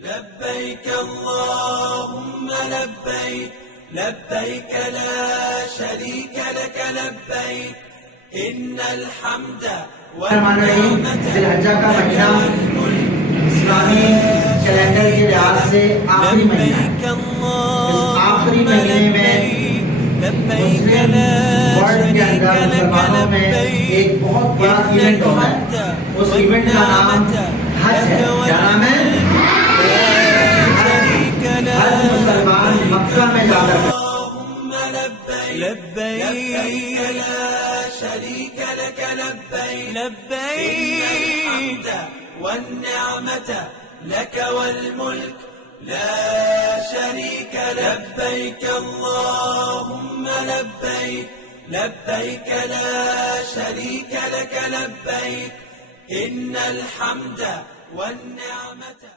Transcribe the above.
لبيك اللهم لبيك لبيك لا شريك لك لبيك إن الحمد والنعمة لك والملك इस्लामी कैलेंडर के लिहाज से आखिरी महीना है। इस आखिरी महीने में मुस्लिम वर्ल्ड के अंदर मुसलमानों में एक बहुत बड़ा इवेंट होता है। उस इवेंट का नाम हज है। क्या नाम है? हज मुसलमान मक्का में जाकर لبيك لا شريك لك لبيك لبيك والنعمة لك والملك لا شريك لبيك اللهم لبيك لبيك لا شريك لك لبيك إن الحمد والنعمة